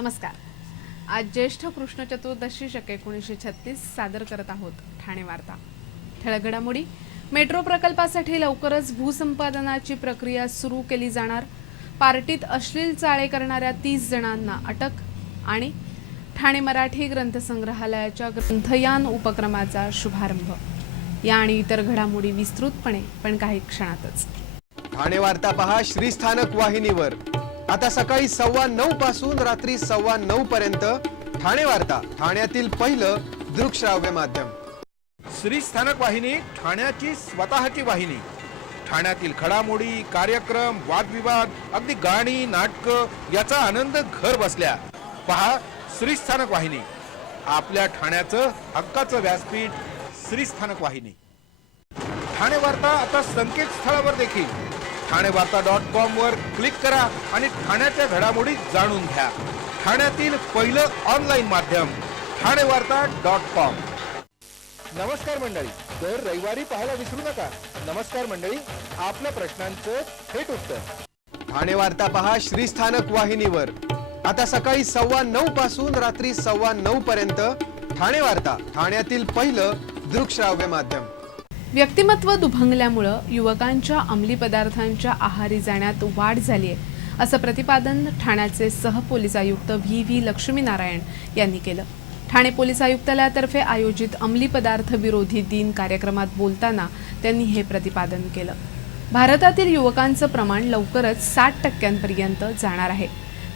नमस्कार। आज ज्येष्ठ कृष्ण चतुर्दशी शके 1936 सादर करत आहोत ठाणे वार्ता। ठळक घडामोडी। मेट्रो प्रकल्पासाठी लवकरच भूसंपादनाची प्रक्रिया सुरू केली जाणार। पार्टीत अश्लील चाळे करणाऱ्या 30 जणांना अटक आणि ठाणे मराठी ग्रंथसंग्रहालयाच्या ग्रंथयान उपक्रमाचा शुभारंभ। या आणि इतर घडामोडी विस्तृतपणे पण काही क्षणातच। ठाणे वार्ता पहा श्रीस्थानक वाहिनीवर। आता सकाळी 9:15 पासून रात्री 9:15 पर्यंत ठाणे वार्ता, ठाण्यातील पहिलं दृकश्राव्य माध्यम। श्रीस्थानक वाहिनी ठाण्याची स्वतःची वाहिनी। ठाण्यातील घडामोडी, कार्यक्रम, वादविवाद, अगदी गाणी, नाटक याचा आनंद घर बसल्या पहा श्रीस्थानक वाहिनी। आपल्या ठाण्याचं हक्काचं व्यासपीठ श्रीस्थानक वाहिनी। ठाणे वार्ता आता संकेतस्थळावर देखील ठाणेवार्ता.com वर क्लिक करा आणि ठाण्याच्या घडामोडी जाणून घ्या। ठाण्यातील पहिलं ऑनलाईन माध्यम ठाणेवार्ता.com। नमस्कार मंडळी, दर रविवारी पाहायला विसरू नका। नमस्कार मंडळी, आपल्या प्रश्नांचं थेट उत्तर। ठाणे वार्ता पहा श्रीस्थानक वाहिनीवर। आता सकाळी 9:15 पासून रात्री 9:15 पर्यंत ठाणे वार्ता, ठाण्यातील पहिलं दृकश्राव्य माध्यम। व्यक्तिमत्व दुभंगल्यामुळे युवकांच्या अंमली पदार्थांच्या आहारी जाण्यात वाढ झाली आहे, असं प्रतिपादन ठाण्याचे सहपोलीस आयुक्त व्ही लक्ष्मीनारायण यांनी केलं। ठाणे पोलीस आयुक्तालयातर्फे आयोजित अंमली पदार्थ विरोधी दिन कार्यक्रमात बोलताना त्यांनी हे प्रतिपादन केलं। भारतातील युवकांचं प्रमाण लवकरच 60% जाणार आहे,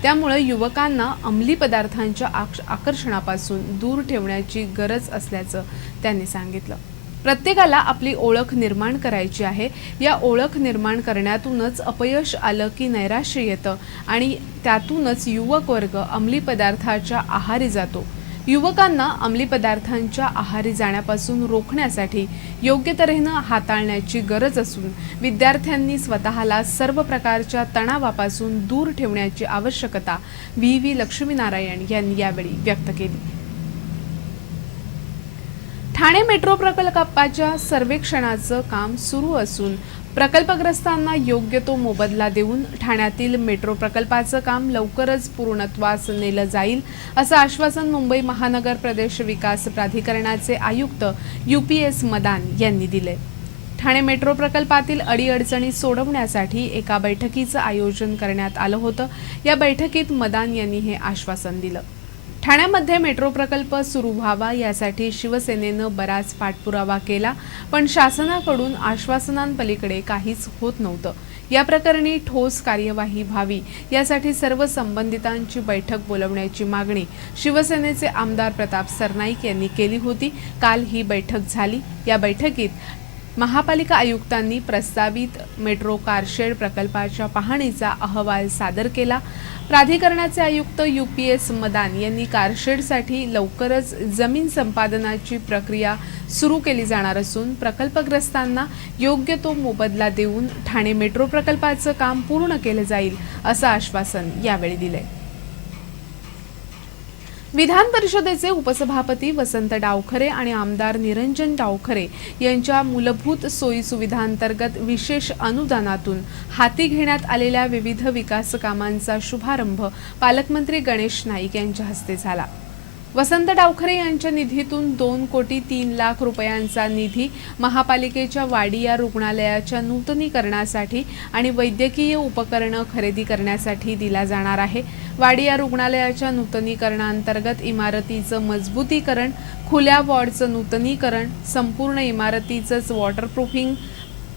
त्यामुळे युवकांना अंमली पदार्थांच्या आकर्षणापासून दूर ठेवण्याची गरज असल्याचं त्यांनी सांगितलं। प्रत्येकाला आपली ओळख निर्माण करायची आहे। या ओळख निर्माण करण्यातूनच अपयश आलं की नैराश्य येतं आणि त्यातूनच युवक वर्ग अंमली पदार्थाच्या आहारी जातो। युवकांना अंमली पदार्थांच्या आहारी जाण्यापासून रोखण्यासाठी योग्य तऱ्हेनं हाताळण्याची गरज असून विद्यार्थ्यांनी स्वतःला सर्व प्रकारच्या तणावापासून दूर ठेवण्याची आवश्यकता व्ही लक्ष्मीनारायण यांनी यावेळी व्यक्त केली। ठाणे मेट्रो प्रकल्पाच्या सर्वेक्षणाचं काम सुरू असून प्रकल्पग्रस्तांना योग्य तो मोबदला देऊन ठाण्यातील मेट्रो प्रकल्पाचं काम लवकरच पूर्णत्वास नेलं जाईल, असं आश्वासन मुंबई महानगर प्रदेश विकास प्राधिकरणाचे आयुक्त UPS मदान यांनी दिले। ठाणे मेट्रो प्रकल्पातील अडीअडचणी सोडवण्यासाठी एका बैठकीचं आयोजन करण्यात आलं होतं। या बैठकीत मदान यांनी हे आश्वासन दिलं। ठाण्यामध्ये मेट्रो प्रकल्प सुरू व्हावा यासाठी शिवसेनेनं बराच पाठपुरावा केला, पण शासनाकडून आश्वासनांपलीकडे काहीच होत नव्हतं। या प्रकरणी ठोस कार्यवाही व्हावी यासाठी सर्व संबंधितांची बैठक बोलवण्याची मागणी शिवसेनेचे आमदार प्रताप सरनाईक यांनी केली होती। काल ही बैठक झाली। या बैठकीत महापालिका आयुक्तांनी प्रस्तावित मेट्रो कारशेड प्रकल्पाच्या पाहणीचा अहवाल सादर केला। प्राधिकरणाचे आयुक्त UPS मदान यांनी कारशेडसाठी लवकरच जमीन संपादनाची प्रक्रिया सुरू केली जाणार असून प्रकल्पग्रस्तांना योग्य तो मोबदला देऊन ठाणे मेट्रो प्रकल्पाचं काम पूर्ण केलं जाईल, असं आश्वासन यावेळी दिले। विधान परिषदेचे उपसभापती वसंत डावखरे आणि आमदार निरंजन डावखरे यांच्या मूलभूत सोयी सुविधांतर्गत विशेष अनुदानातून हाती घेण्यात आलेल्या विविध विकास कामांचा शुभारंभ पालकमंत्री गणेश नाईक यांच्या हस्ते झाला। वसंत डावखरे यांच्या निधीतून 2,03,00,000 रुपयांचा निधी महापालिकेच्या वाडी या रुग्णालयाच्या नूतनीकरणासाठी आणि वैद्यकीय उपकरणं खरेदी करण्यासाठी दिला जाणार आहे। वाडी या रुग्णालयाच्या नूतनीकरणांतर्गत इमारतीचं मजबूतीकरण, खुल्या वॉर्डचं नूतनीकरण, संपूर्ण इमारतीचंच वॉटरप्रूफिंग,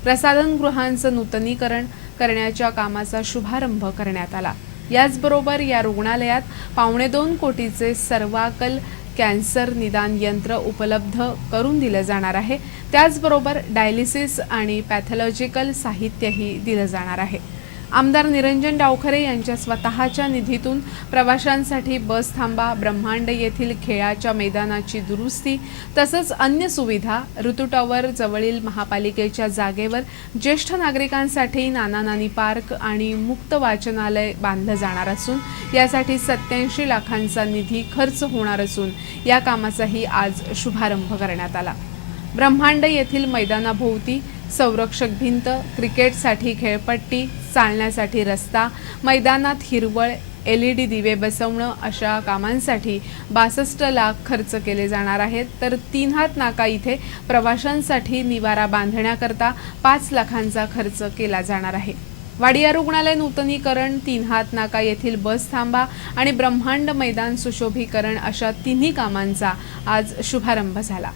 प्रसाधनगृहांचं नूतनीकरण करण्याच्या कामाचा शुभारंभ करण्यात आला। याचबरोबर या रुग्णालयात 2.25 कोटीचे सर्वाकल कॅन्सर निदान यंत्र उपलब्ध करून दिलं जाणार आहे। त्याचबरोबर डायलिसिस आणि पॅथॉलॉजिकल साहित्यही दिलं जाणार आहे। आमदार निरंजन डावखरे यांच्या स्वतःच्या निधीतून प्रवाशांसाठी बस थांबा, ब्रह्मांड येथील खेळाच्या मैदानाची दुरुस्ती तसंच अन्य सुविधा, ऋतू टॉवर जवळील महापालिकेच्या जागेवर ज्येष्ठ नागरिकांसाठी नाना नानी पार्क आणि मुक्त वाचनालय बांधलं जाणार असून यासाठी 87 लाखांचा निधी खर्च होणार असून या कामाचाही आज शुभारंभ करण्यात आला। ब्रह्मांड येथील मैदानाभोवती संरक्षक भिंत, क्रिकेटसाठी खेळपट्टी, चालण्यासाठी रस्ता, मैदानात हिरवळ, LED दिवे बसवणं अशा कामांसाठी 62 लाख खर्च केले जाणार आहेत, तर 3 हात नाका इथे प्रवाशांसाठी निवारा बांधण्याकरता 5 लाखांचा खर्च केला जाणार आहे। वाडिया रुग्णालय नूतनीकरण, 3 हात नाका येथील बस थांबा आणि ब्रह्मांड मैदान सुशोभीकरण अशा तिन्ही कामांचा आज शुभारंभ झाला।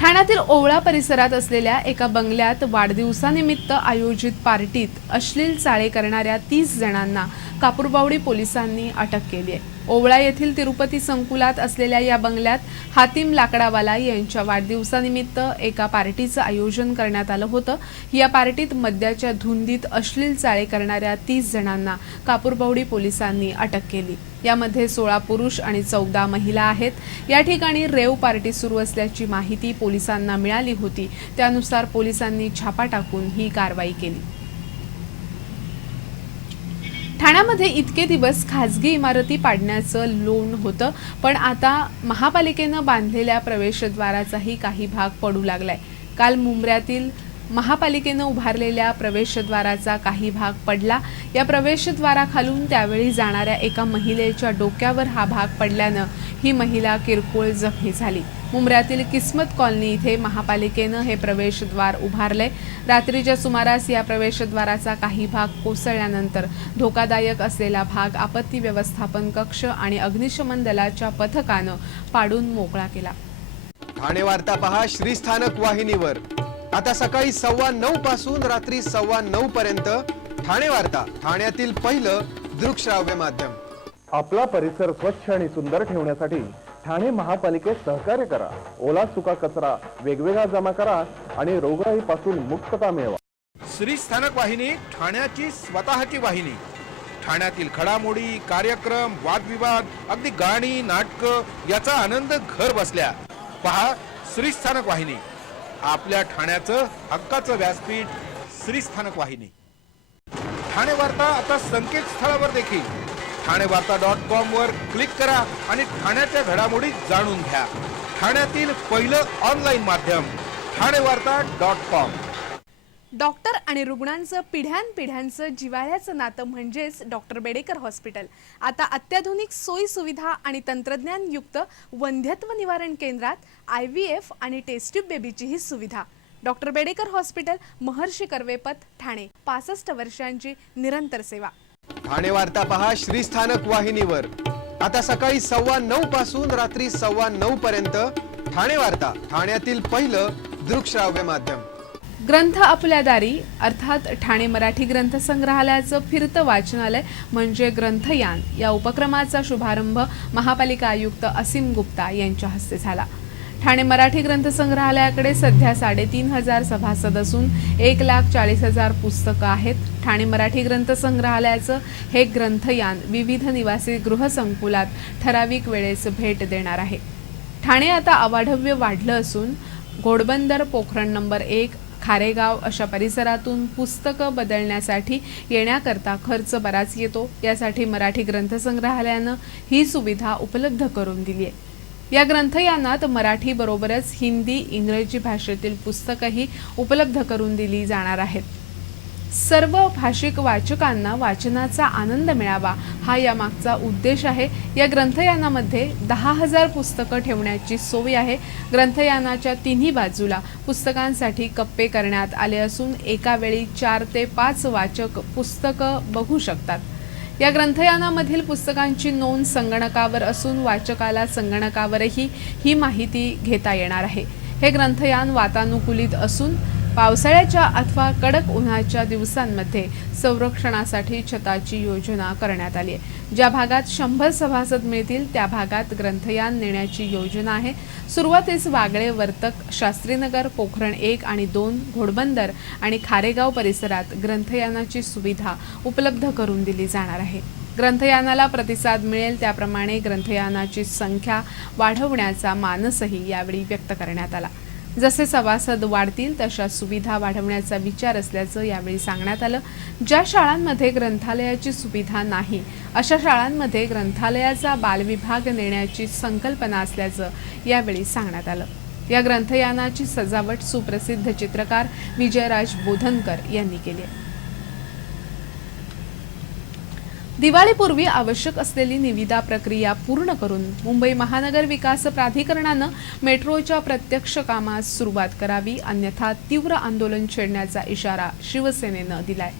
ठाण्यातील ओवळा परिसरात असलेल्या एका बंगल्यात वाढदिवसानिमित्त आयोजित पार्टीत अश्लील चाळे करणाऱ्या 30 जणांना कापूरबावडी पोलिसांनी अटक केली आहे। ओवळा येथील तिरुपती संकुलात असलेल्या या बंगल्यात हातीम लाकडावाला यांच्या वाढदिवसानिमित्त एका पार्टीचं आयोजन करण्यात आलं होतं। या पार्टीत मद्याच्या धुंदीत अश्लील चाळे करणाऱ्या 30 जणांना कापूरबावडी पोलिसांनी अटक केली। यामध्ये 16 पुरुष आणि 14 महिला आहेत। या ठिकाणी रेव पार्टी सुरू असल्याची माहिती पोलिसांना मिळाली होती, त्यानुसार पोलिसांनी छापा टाकून ही कारवाई केली। ठाण्यामध्ये इतके दिवस खासगी इमारती पाडण्याचं लोण होतं, पण आता महापालिकेनं बांधलेल्या प्रवेशद्वाराचाही काही भाग पडू लागलाय। काल मुंब्र्यातील महापालिकेनं उभारलेल्या प्रवेशद्वाराचा काही भाग पडला। या प्रवेशद्वाराखालून त्यावेळी जाणाऱ्या एका महिलेच्या डोक्यावर हा भाग पडल्यानं ही महिला किरकोळ जखमी झाली। मुंब्र्यातील किस्मत कॉलनी इथे महापालिकेनं हे प्रवेशद्वार उभारले। रात्रीच्या सुमारास या प्रवेशद्वाराचा काही भाग कोसळल्यानंतर धोकादायक असलेला भाग आपत्ती व्यवस्थापन कक्ष आणि अग्निशमन दलाच्या पथकानं पाडून मोकळा केला। ठाणे वार्ता पहा श्रीस्थानक वाहिनीवर। आता सकाळी 9:15 पासून रात्री 9:15 पर्यंत ठाणे वार्ता, ठाण्यातील पहिलं दृकश्राव्य माध्यम। आपला परिसर स्वच्छ आणि सुंदर ठेवण्यासाठी ठाणे महापालिकेत सहकार्य करा। ओला सुका कचरा वेगवेगळा जमा करा आणि रोगराईपासून मुक्तता मिळवा। श्रीस्थानक वाहिनी ठाण्याची स्वतःची वाहिनी। ठाण्यातील घडामोडी, कार्यक्रम, वादविवाद, अगदी गाणी, नाटकं याचा आनंद घर बसल्या पहा श्रीस्थानक वाहिनी। आपल्या ठाण्याचं हक्काचं व्यासपीठ श्रीस्थानक वाहिनी। ठाणे वार्ता आता संकेतस्थळावर देखील ठाणेवार्ता.com वर क्लिक करा आणि ठाण्याच्या घडामोडी जाणून घ्या। ठाण्यातील पहिलं ऑनलाईन माध्यम ठाणेवार्ता.com। डॉक्टर आणि रुग्णांचं पिढ्यानपिढ्यांचं जिव्हाळ्याचं नातं म्हणजेच डॉक्टर बेडेकर हॉस्पिटल। आता अत्याधुनिक सोयी सुविधा आणि तंत्रज्ञानयुक्त वंध्यत्व निवारण केंद्रात IVF आणि टेस्ट ट्यूब बेबीचीही सुविधा। डॉक्टर बेडेकर हॉस्पिटल, महर्षी कर्वेपथ, ठाणे। 65 वर्षांची निरंतर सेवा। ठाणे वार्ता पहा श्रीस्थानक वाहिनीवर। आता सकाळी 9:15 पासून रात्री 9:15 पर्यंत ठाणे वार्ता, ठाण्यातील पहिलं दृकश्राव्य माध्यम। ग्रंथ आपल्या दारी अर्थात ठाणे मराठी ग्रंथ संग्रहालयाचं फिरतं वाचनालय म्हणजे ग्रंथयान या उपक्रमाचा शुभारंभ महापालिका आयुक्त असीम गुप्ता यांच्या हस्ते झाला। ठाणे मराठी ग्रंथ संग्रहालयाकडे सध्या 3,500 सभासद असून 1,40,000 पुस्तकं आहेत। ठाणे मराठी ग्रंथ संग्रहालयाचं हे ग्रंथयान विविध निवासी गृहसंकुलात ठराविक वेळेस भेट देणार आहे। ठाणे आता अवाढव्य वाढलं असून घोडबंदर, पोखरण नंबर 1, खारेगाव अशा परिसरातून पुस्तकं बदलण्यासाठी येण्याकरता खर्च बराच येतो। यासाठी मराठी ग्रंथ संग्रहालयानं ही सुविधा उपलब्ध करून दिली आहे। या ग्रंथयानात मराठी बरोबरच हिंदी, इंग्रजी भाषेतील पुस्तकंही उपलब्ध करून दिली जाणार आहेत। सर्व भाषिक वाचकांना वाचनाचा आनंद मिळावा हा यामागचा उद्देश आहे। या ग्रंथयानामध्ये 10,000 पुस्तकं ठेवण्याची सोय आहे। ग्रंथयानाच्या तिन्ही बाजूला पुस्तकांसाठी कप्पे करण्यात आले असून एका वेळी 4 ते 5 वाचक पुस्तकं बघू शकतात। या ग्रंथयानामधील पुस्तकांची नोंद संगणकावर असून वाचकाला संगणकावरही ही माहिती घेता येणार आहे। हे ग्रंथयान वातानुकूलित असून पावसाळ्याच्या अथवा कडक उन्हाच्या दिवसांमध्ये संरक्षणासाठी छताची योजना करण्यात आली आहे। ज्या भागात 100 सभासद मिळतील त्या भागात ग्रंथयान नेण्याची योजना आहे। सुरुवातीस वागळे, वर्तक, शास्त्रीनगर, पोखरण 1 आणि 2, घोडबंदर आणि खारेगाव परिसरात ग्रंथयानाची सुविधा उपलब्ध करून दिली जाणार आहे। ग्रंथयानाला प्रतिसाद मिळेल त्याप्रमाणे ग्रंथयानाची संख्या वाढवण्याचा मानसही यावेळी व्यक्त करण्यात आला। जसे सभासद वाढतील तशा सुविधा वाढवण्याचा विचार असल्याचं यावेळी सांगण्यात आलं। ज्या शाळांमध्ये ग्रंथालयाची सुविधा नाही अशा शाळांमध्ये ग्रंथालयाचा बालविभाग नेण्याची संकल्पना असल्याचं यावेळी सांगण्यात आलं। या ग्रंथयानाची सजावट सुप्रसिद्ध चित्रकार विजयराज बोधनकर यांनी केली आहे। दिवाळीपूर्वी आवश्यक असलेली निविदा प्रक्रिया पूर्ण करून मुंबई महानगर विकास प्राधिकरणानं मेट्रोच्या प्रत्यक्ष कामास सुरुवात करावी, अन्यथा तीव्र आंदोलन छेडण्याचा इशारा शिवसेनेनं दिलाय.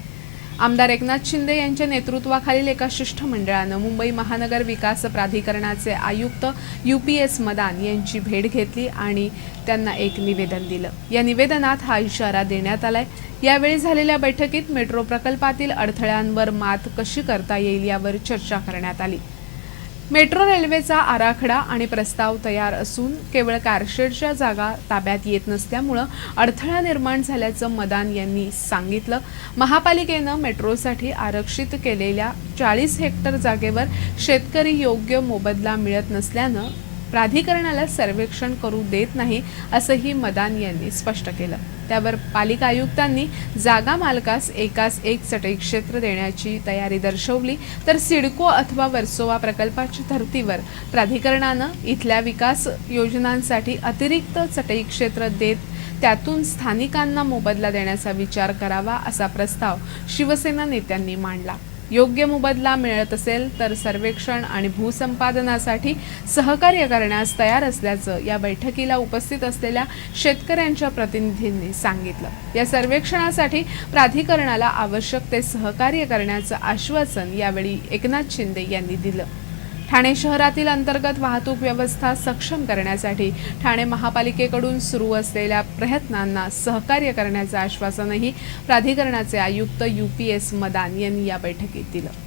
आमदार एकनाथ शिंदे यांच्या नेतृत्वाखालील एका शिष्टमंडळानं मुंबई महानगर विकास प्राधिकरणाचे आयुक्त UPS मदान यांची भेट घेतली आणि त्यांना एक निवेदन दिलं. या निवेदनात हा इशारा देण्यात आलाय. यावेळी झालेल्या बैठकीत मेट्रो प्रकल्पातील अडथळ्यांवर मात कशी करता येईल यावर चर्चा करण्यात आली. मेट्रो रेल्वेचा आराखडा आणि प्रस्ताव तयार असून केवळ कारशेडच्या जागा ताब्यात येत नसल्यामुळे अडथळा निर्माण झाल्याचं मदान यांनी सांगितलं. महापालिकेनं मेट्रोसाठी आरक्षित केलेल्या 40 हेक्टर जागेवर शेतकरी योग्य मोबदला मिळत नसल्यानं प्राधिकरणाला सर्वेक्षण करू देत नाही असंही मदान यांनी स्पष्ट केलं. त्यावर पालिका आयुक्तांनी जागा मालकास एकास एक चटई क्षेत्र देण्याची तयारी दर्शवली, तर सिडको अथवा वर्सोवा प्रकल्पाच्या धर्तीवर प्राधिकरणानं इथल्या विकास योजनांसाठी अतिरिक्त चटई क्षेत्र देत त्यातून स्थानिकांना मोबदला देण्याचा विचार करावा असा प्रस्ताव शिवसेना नेत्यांनी मांडला. योग्य मोबदला मिळत असेल तर सर्वेक्षण आणि भूसंपादनासाठी सहकार्य करण्यास तयार असल्याचं या बैठकीला उपस्थित असलेल्या शेतकऱ्यांच्या प्रतिनिधींनी सांगितलं. या सर्वेक्षणासाठी प्राधिकरणाला आवश्यक ते सहकार्य करण्याचं आश्वासन यावेळी एकनाथ शिंदे यांनी दिलं. ठाणे शहरातील अंतर्गत वाहतूक व्यवस्था सक्षम करण्यासाठी ठाणे महापालिकेकडून सुरू असलेल्या प्रयत्नांना सहकार्य करण्याचं आश्वासनही प्राधिकरणाचे आयुक्त UPS मदान यांनी या बैठकीत दिलं.